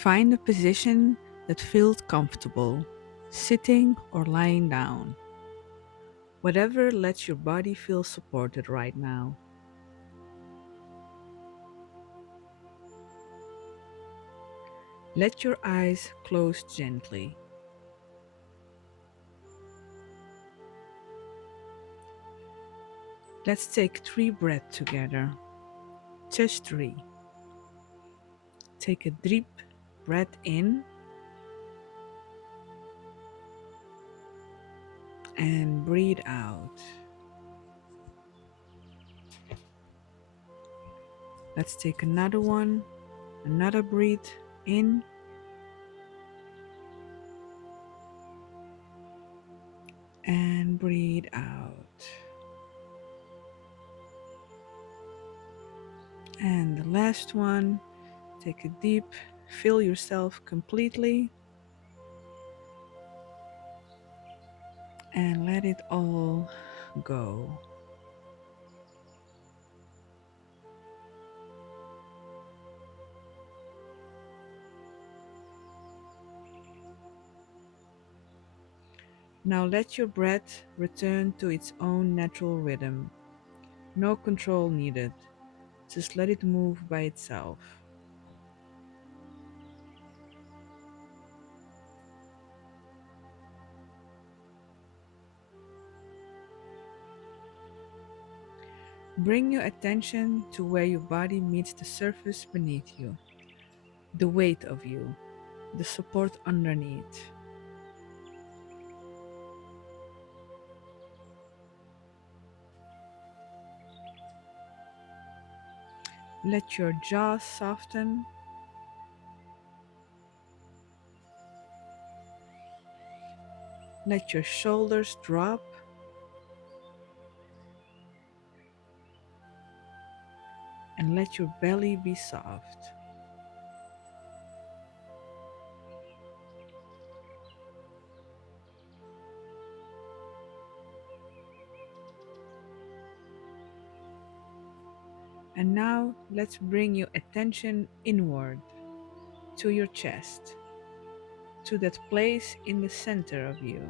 Find a position that feels comfortable, sitting or lying down. Whatever lets your body feel supported right now. Let your eyes close gently. Let's take 3 breaths together. Just 3. Take a deep breath in and breathe out. Let's take another one. Another breath in and breathe out. And the last one, take a deep, fill yourself completely and let it all go. Now let your breath return to its own natural rhythm. No control needed. Just let it move by itself. Bring your attention to where your body meets the surface beneath you, the weight of you, the support underneath. Let your jaw soften. Let your shoulders drop and let your belly be soft. And now let's bring your attention inward to your chest, to that place in the center of you.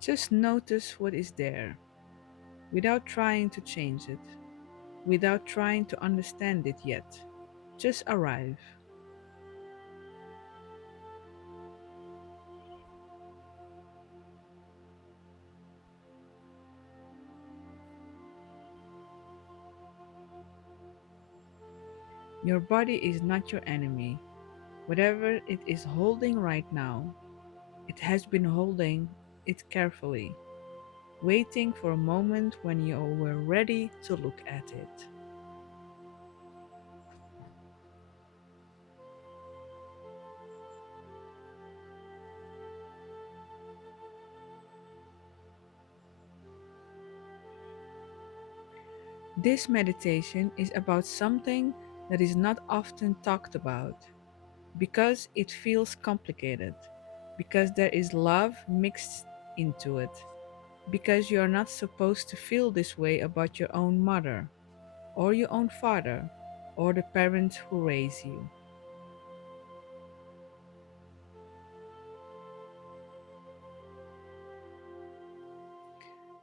Just notice what is there without trying to change it, without trying to understand it yet. Just arrive. Your body is not your enemy. Whatever it is holding right now, it has been holding it carefully, waiting for a moment when you were ready to look at it. This meditation is about something that is not often talked about because it feels complicated, because there is love mixed into it, because you are not supposed to feel this way about your own mother, or your own father, or the parents who raise you.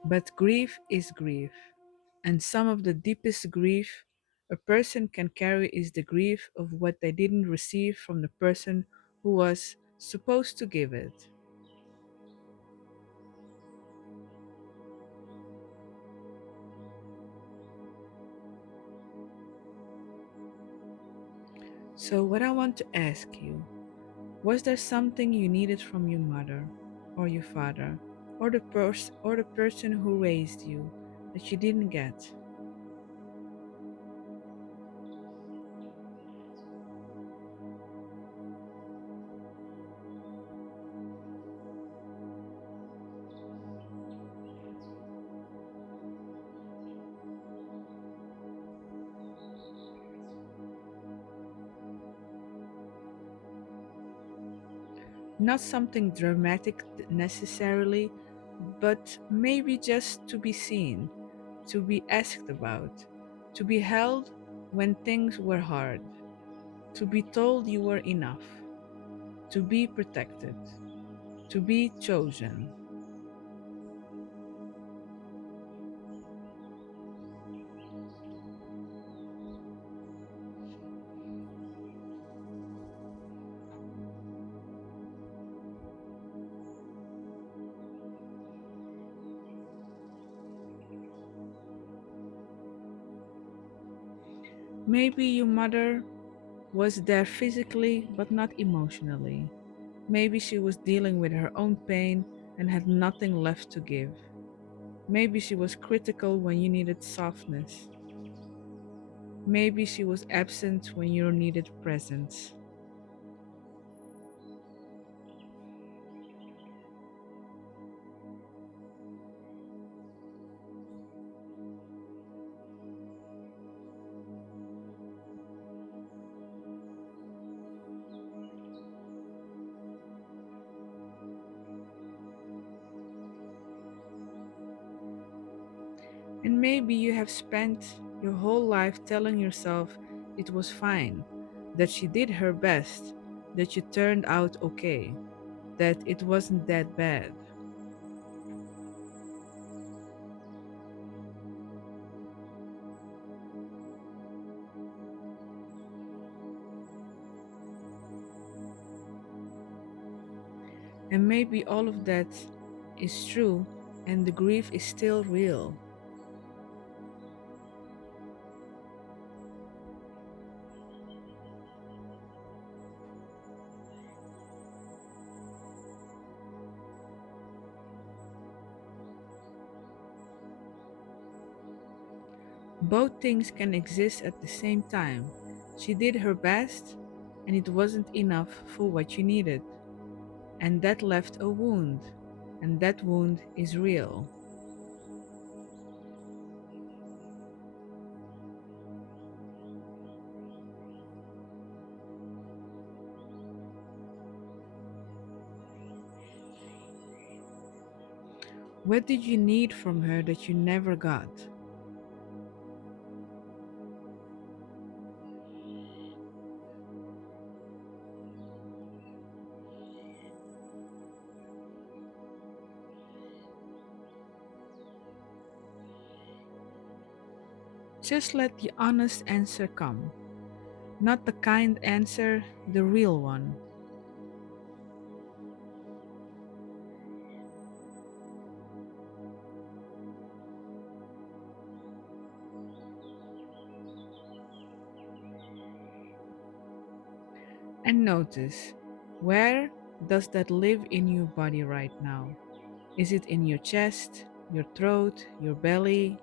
But grief is grief, and some of the deepest grief a person can carry is the grief of what they didn't receive from the person who was supposed to give it. So, what I want to ask you, was there something you needed from your mother, or your father, or the person who raised you that you didn't get? Not something dramatic necessarily, but maybe just to be seen, to be asked about, to be held when things were hard, to be told you were enough, to be protected, to be chosen. Maybe your mother was there physically but not emotionally. Maybe she was dealing with her own pain and had nothing left to give. Maybe she was critical when you needed softness. Maybe she was absent when you needed presence. And maybe you have spent your whole life telling yourself it was fine, that she did her best, that you turned out okay, that it wasn't that bad. And maybe all of that is true and the grief is still real. Both things can exist at the same time. She did her best, and it wasn't enough for what you needed. And that left a wound, and that wound is real. What did you need from her that you never got? Just let the honest answer come. Not the kind answer, the real one. And notice, where does that live in your body right now? Is it in your chest, your throat, your belly?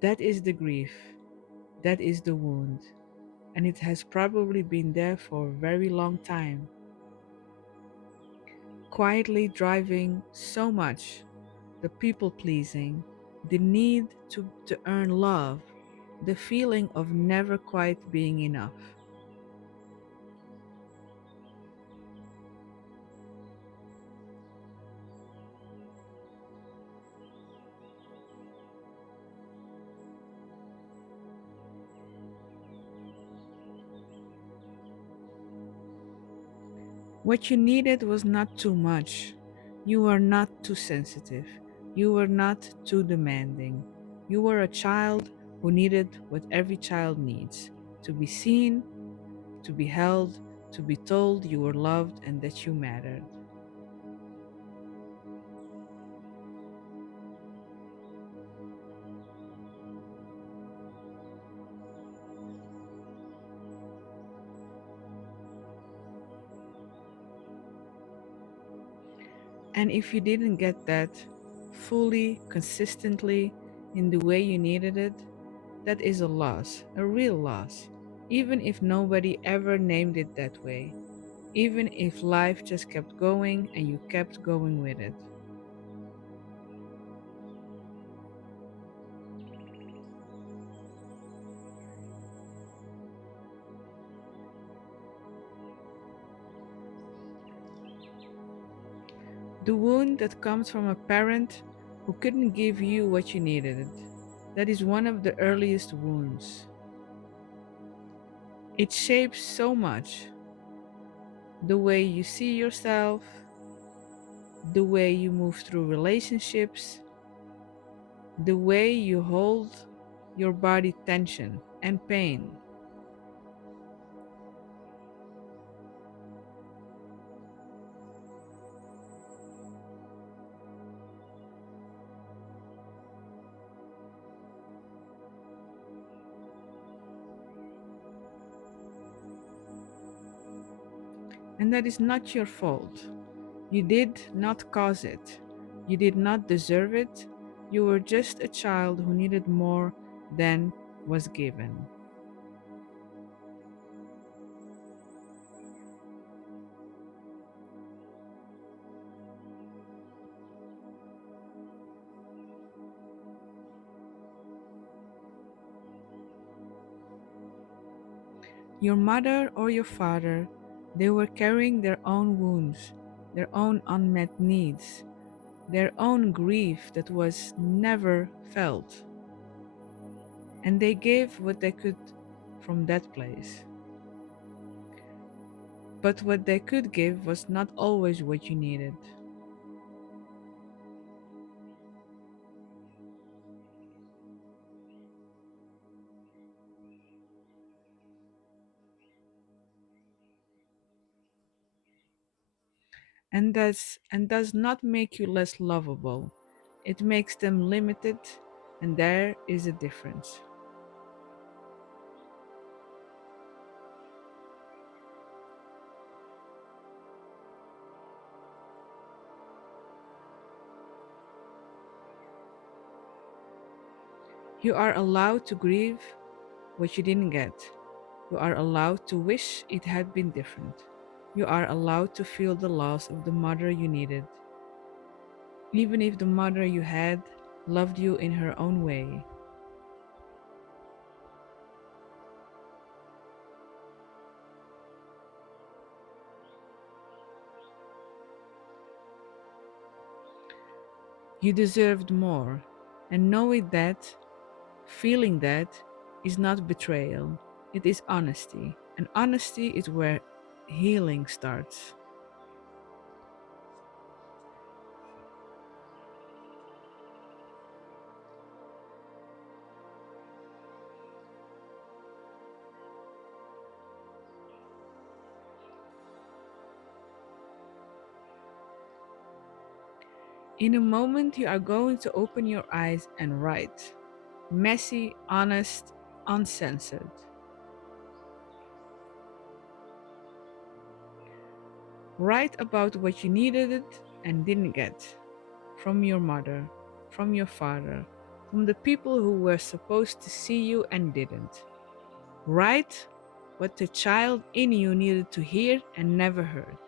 That is the grief. That is the wound. And it has probably been there for a very long time, quietly driving so much, the people pleasing, the need to earn love, the feeling of never quite being enough. What you needed was not too much. You were not too sensitive. You were not too demanding. You were a child who needed what every child needs: to be seen, to be held, to be told you were loved and that you mattered. And if you didn't get that fully, consistently, in the way you needed it, that is a loss, a real loss, even if nobody ever named it that way. even if life just kept going and you kept going with it. The wound that comes from a parent who couldn't give you what you needed. That is one of the earliest wounds. It shapes so much: the way you see yourself, the way you move through relationships, the way you hold your body tension and pain. And that is not your fault. You did not cause it. You did not deserve it. You were just a child who needed more than was given. Your mother or your father, they were carrying their own wounds, their own unmet needs, their own grief that was never felt. And they gave what they could from that place. But what they could give was not always what you needed. And does not make you less lovable. It makes them limited, and there is a difference. You are allowed to grieve what you didn't get. You are allowed to wish it had been different. You are allowed to feel the loss of the mother you needed, even if the mother you had loved you in her own way. You deserved more, and knowing that, feeling that, is not betrayal, it is honesty, and honesty is where healing starts. In a moment, you are going to open your eyes and write. Messy, honest, uncensored. Write about what you needed and didn't get from your mother, from your father, from the people who were supposed to see you and didn't. Write what the child in you needed to hear and never heard.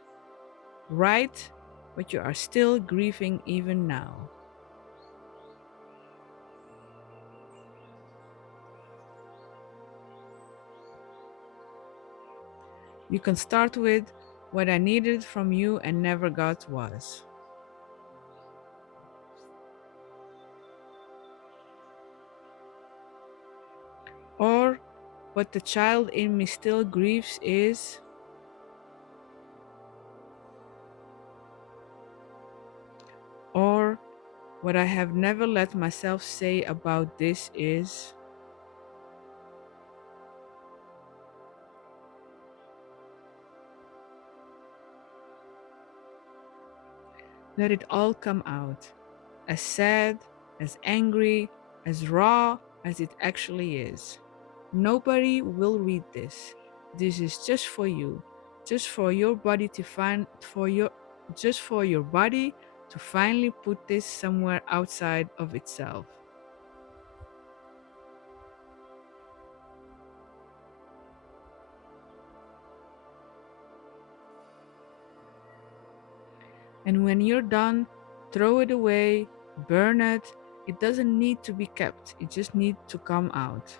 Write what you are still grieving even now. You can start with what I needed from you and never got was. Or what the child in me still grieves is. Or what I have never let myself say about this is. Let it all come out, as sad, as angry, as raw as it actually is. Nobody will read this. This is just for you, just for your body to find for your just for your body to finally put this somewhere outside of itself. And when you're done, throw it away, burn it. It doesn't need to be kept, it just needs to come out.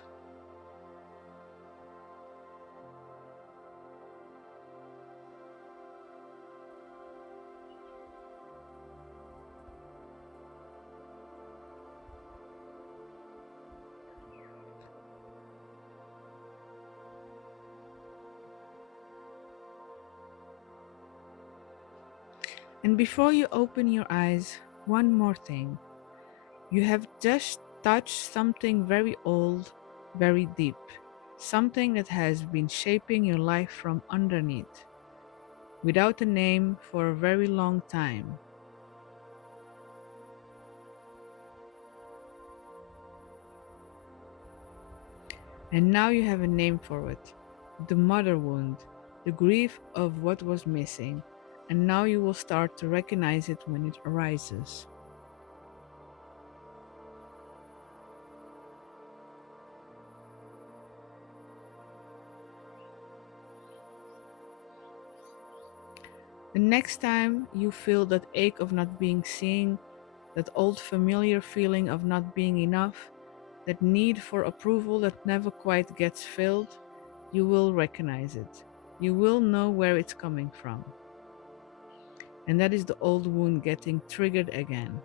And before you open your eyes, one more thing. You have just touched something very old, very deep, something that has been shaping your life from underneath, without a name for a very long time. And now you have a name for it, the mother wound, the grief of what was missing. And now you will start to recognize it when it arises. The next time you feel that ache of not being seen, that old familiar feeling of not being enough, that need for approval that never quite gets filled, you will recognize it. You will know where it's coming from. And that is the old wound getting triggered again.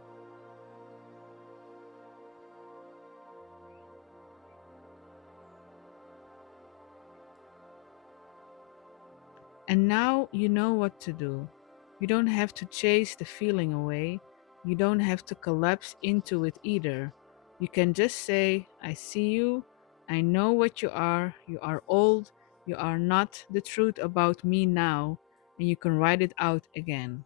And now you know what to do. You don't have to chase the feeling away. You don't have to collapse into it either. You can just say, I see you. I know what you are. You are old. You are not the truth about me now. And you can write it out again.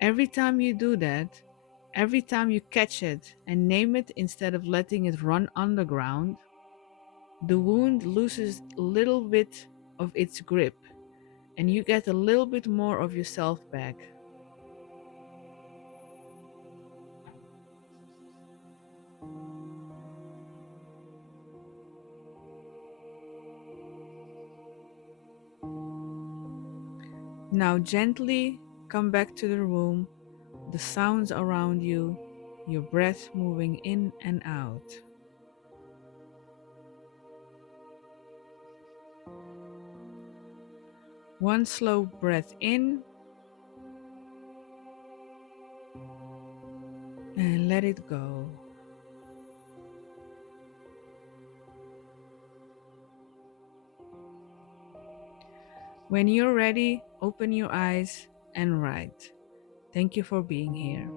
Every time you do that, every time you catch it and name it instead of letting it run underground, the wound loses a little bit of its grip and you get a little bit more of yourself back. Now, gently come back to the room, the sounds around you, your breath moving in and out. One slow breath in and let it go. When you're ready, open your eyes and write. Thank you for being here.